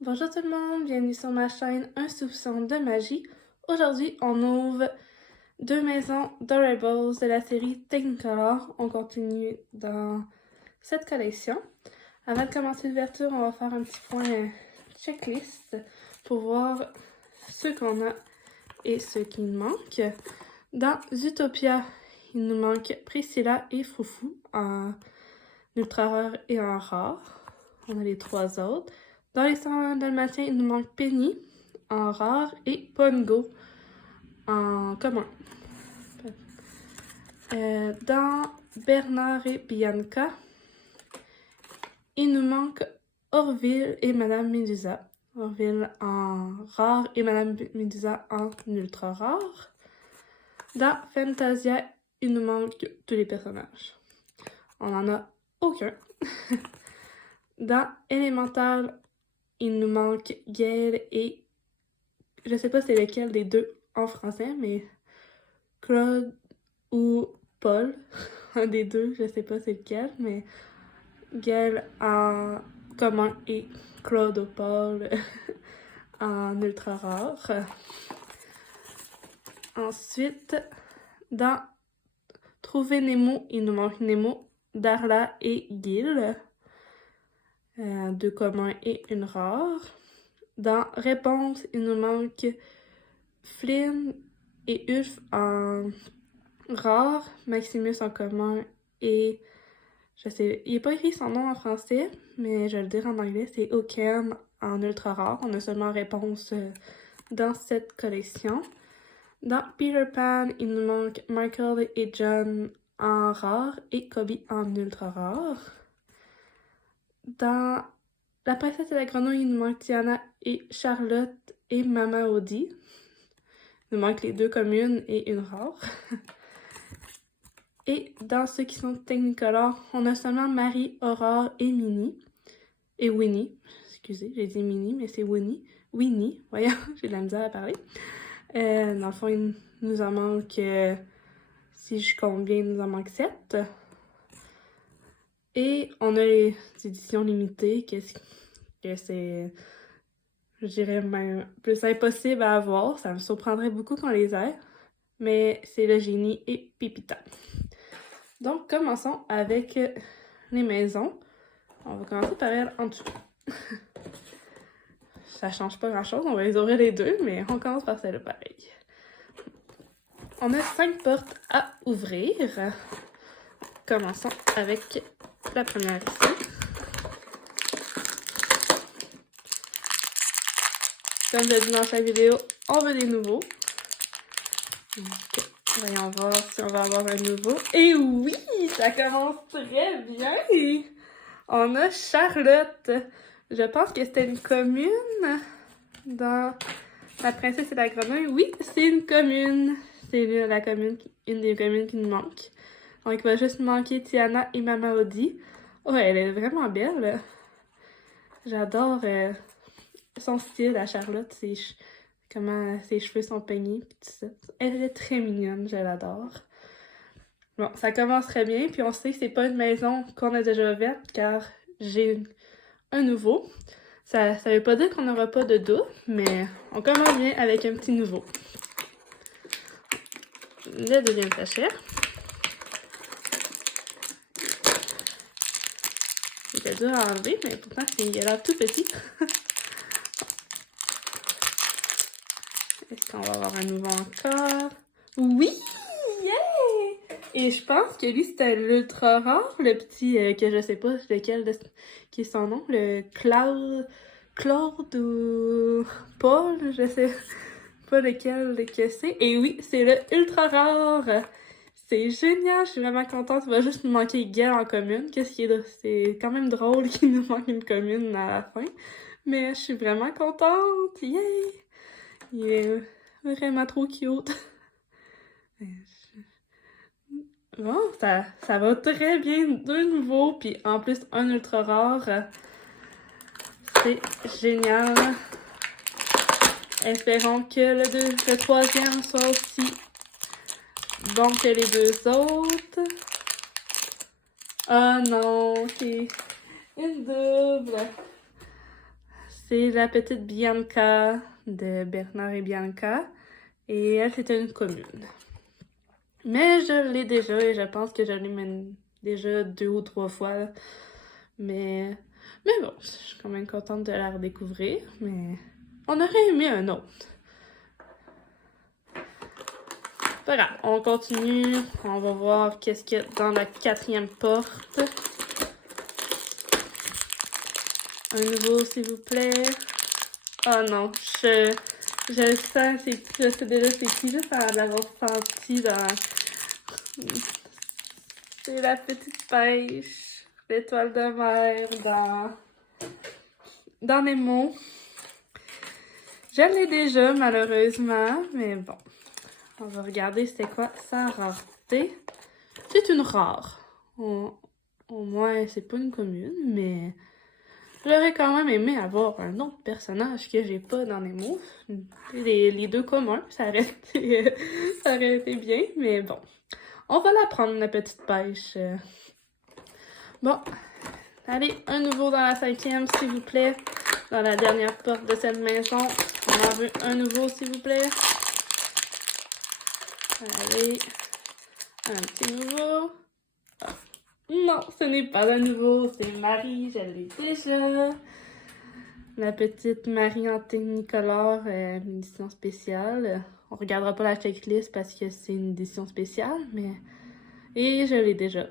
Bonjour tout le monde, bienvenue sur ma chaîne Un soupçon de magie. Aujourd'hui, on ouvre deux maisons Doorables de la série Technicolor. On continue dans cette collection. Avant de commencer l'ouverture, on va faire un petit point checklist pour voir ce qu'on a et ce qui nous manque. Dans Zootopia, il nous manque Priscilla et Foufou en ultra rare et en rare. On a les trois autres. Dans les 101 Dalmatiens, il nous manque Penny en rare et Pongo en commun. Dans Bernard et Bianca, il nous manque Orville et Madame Médusa. Orville en rare et Madame Médusa en ultra rare. Dans Fantasia, il nous manque tous les personnages. On n'en a aucun. Dans Elemental, il nous manque Gail et je sais pas c'est lequel des deux en français, mais Claude ou Paul, un des deux, je sais pas c'est lequel, mais Gail en commun et Claude ou Paul en ultra rare. Ensuite, dans Trouver Nemo, il nous manque Nemo, Darla et Gil. Deux communs et une rare. Dans Réponse, il nous manque Flynn et Ulf en rare, Maximus en commun et je sais, il n'est pas écrit son nom en français, mais je vais le dire en anglais, c'est Oken en ultra rare. On a seulement Réponse dans cette collection. Dans Peter Pan, il nous manque Michael et John en rare et Kobe en ultra rare. Dans La princesse et la grenouille, il nous manque Tiana et Charlotte et Mama Audi. Il nous manque les deux communes et une rare. Et dans ceux qui sont Technicolor, on a seulement Marie, Aurore et Minnie. Et Winnie. Excusez, j'ai dit Minnie, mais c'est Winnie. Winnie, voyons, j'ai de la misère à parler. Dans le fond, il nous en manque, si je compte bien, il nous en manque 7. Et on a les éditions limitées, que c'est, je dirais même, plus impossible à avoir. Ça me surprendrait beaucoup qu'on les ait. Mais c'est le génie et Pipita. Donc, commençons avec les maisons. On va commencer par elle en dessous. Ça change pas grand-chose, on va les ouvrir les deux, mais on commence par celle-là pareil. On a 5 portes à ouvrir. Commençons avec la première ici. Comme je l'ai dit dans chaque vidéo, on veut des nouveaux. Donc, voyons voir si on va avoir un nouveau. Et oui, ça commence très bien! On a Charlotte. Je pense que c'était une commune dans La princesse et la grenouille. Oui, c'est une commune. C'est la commune, une des communes qui nous manque. Donc, il va juste nous manquer Tiana et Mama Audi. Oh, elle est vraiment belle. J'adore son style à Charlotte. Comment ses cheveux sont peignés. Tout ça. Elle est très mignonne. Je l'adore. Bon, ça commence très bien. Puis on sait que c'est pas une maison qu'on a déjà ouverte car j'ai un nouveau. Ça veut pas dire qu'on n'aura pas de dos, mais on commence bien avec un petit nouveau. Le deuxième sachet. C'est dur à enlever, mais pourtant il a l'air tout petit. Est-ce qu'on va avoir un nouveau encore? Oui! Yeah! Et je pense que lui, c'était l'ultra rare, le petit, que je sais pas lequel qui est son nom, le Claude ou Paul, je sais pas lequel que c'est. Et oui, c'est le ultra rare! C'est génial, je suis vraiment contente. Il va juste nous manquer Gail en commune. C'est quand même drôle qu'il nous manque une commune à la fin. Mais je suis vraiment contente! Yay! Il est vraiment trop cute. Bon, ça va très bien. Deux nouveaux, puis en plus un ultra rare. C'est génial. Espérons que le troisième soit aussi bon que les deux autres. Oh non, c'est une double. C'est la petite Bianca de Bernard et Bianca. Et elle, c'était une commune. Mais je l'ai déjà et je pense que je l'ai même déjà 2 ou 3 fois. Là. Mais bon, je suis quand même contente de la redécouvrir. Mais on aurait aimé un autre. Pas grave, on continue. On va voir qu'est-ce qu'il y a dans la 4e porte. Un nouveau, s'il vous plaît. Oh non, je le sens, je sais déjà c'est qui, juste à l'avoir senti dans... C'est la petite pêche, l'étoile de mer dans Nemo. Je l'ai déjà, malheureusement, mais bon. On va regarder c'était quoi sa rareté. C'est une rare. Au moins, c'est pas une commune, mais j'aurais quand même aimé avoir un autre personnage que j'ai pas dans Nemo. Les 2 communs, ça aurait été bien, mais bon. On va la prendre, la petite pêche. Bon, allez, un nouveau dans la 5e, s'il vous plaît. Dans la dernière porte de cette maison. On en veut un nouveau, s'il vous plaît. Allez, un petit nouveau. Ah. Non, ce n'est pas un nouveau, c'est Marie, je l'ai déjà. La petite Marie en technicolore, une édition spéciale. On regardera pas la checklist parce que c'est une édition spéciale, mais... Et je l'ai déjà.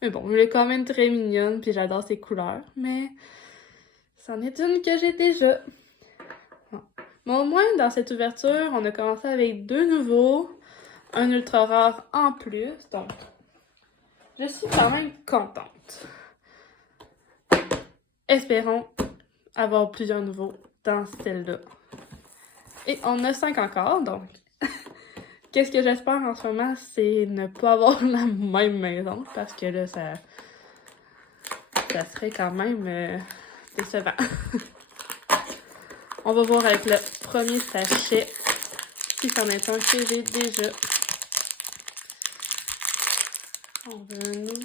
Mais bon, elle est quand même très mignonne, puis j'adore ses couleurs, mais... C'en est une que j'ai déjà. Bon. Mais au moins, dans cette ouverture, on a commencé avec 2 nouveaux, un ultra rare en plus, donc... Je suis quand même contente. Espérons avoir plusieurs nouveaux dans celle-là. Et on a 5 encore, donc... Qu'est-ce que j'espère en ce moment, c'est ne pas avoir la même maison, parce que là, ça serait quand même décevant. On va voir avec le premier sachet si c'en est un que j'ai déjà. On veut un nouveau.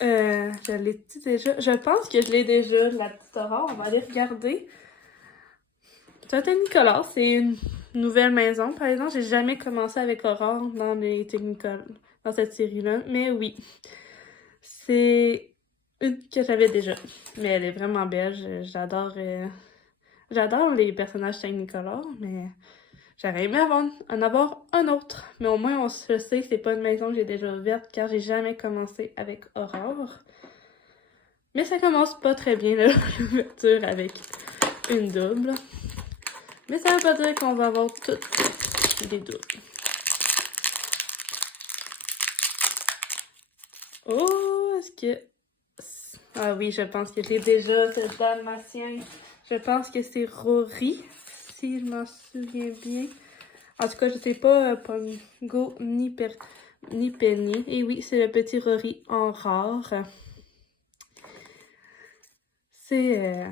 Je l'ai déjà. Je pense que je l'ai déjà, la petite aurore. On va aller regarder. C'est un Technicolor, c'est une nouvelle maison. Par exemple, j'ai jamais commencé avec Aurore dans les Technicolor, dans cette série-là. Mais oui, c'est une que j'avais déjà. Mais elle est vraiment belle. J'adore les personnages Technicolor, mais j'aurais aimé en avoir un autre. Mais au moins, je sais que c'est pas une maison que j'ai déjà ouverte car j'ai jamais commencé avec Aurore. Mais ça commence pas très bien l'ouverture avec une double. Mais ça veut pas dire qu'on va avoir toutes les doubles. Oh, est-ce que... Ah oui, je pense que j'ai déjà ce dalmatien. Je pense que c'est Rory, si je m'en souviens bien. En tout cas, je sais pas, Pongo ni Penny. Et oui, c'est le petit Rory en rare. C'est...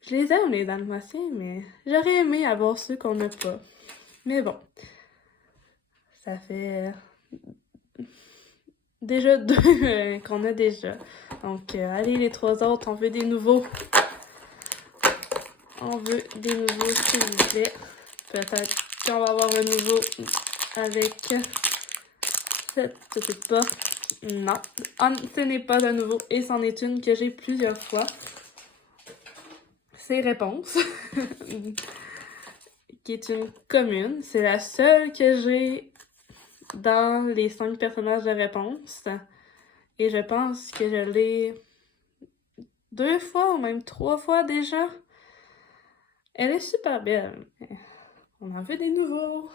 Je les aime, les dalmatiens, mais j'aurais aimé avoir ceux qu'on n'a pas. Mais bon, ça fait déjà 2 qu'on a déjà. Donc, allez, les 3 autres, on veut des nouveaux. On veut des nouveaux, s'il vous plaît. Peut-être qu'on va avoir un nouveau avec cette petite porte. Non, ce n'est pas un nouveau et c'en est une que j'ai plusieurs fois. C'est Réponse, qui est une commune. C'est la seule que j'ai dans les 5 personnages de Réponse. Et je pense que je l'ai 2 fois ou même 3 fois déjà. Elle est super belle. On en veut des nouveaux.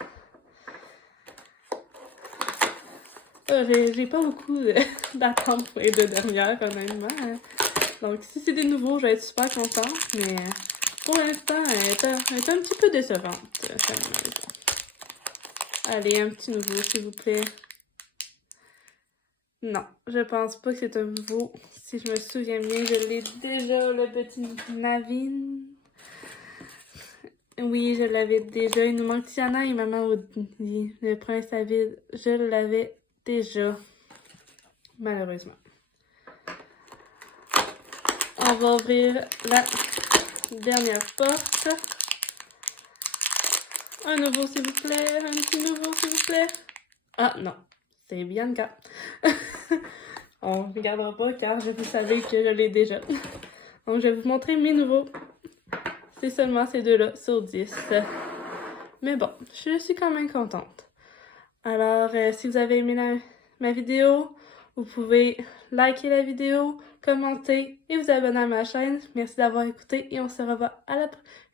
J'ai pas beaucoup d'attentes pour les 2 dernières, honnêtement. Donc, si c'est des nouveaux, je vais être super contente, mais pour l'instant, elle est un petit peu décevante, cette maison. Allez, un petit nouveau, s'il vous plaît. Non, je pense pas que c'est un nouveau. Si je me souviens bien, je l'ai déjà, le petit Navin. Oui, je l'avais déjà. Il nous manque Tiana et Maman Audi. Le prince David, je l'avais déjà. Malheureusement. on va ouvrir la dernière porte. Un nouveau, s'il vous plaît. Un petit nouveau, s'il vous plaît. Ah, non. C'est Bianca. On ne regardera pas car vous savez que je l'ai déjà. Donc, je vais vous montrer mes nouveaux. C'est seulement ces deux-là sur 10. Mais bon, je suis quand même contente. Alors, si vous avez aimé ma vidéo, vous pouvez liker la vidéo, commenter et vous abonner à ma chaîne. Merci d'avoir écouté et on se revoit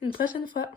une prochaine fois.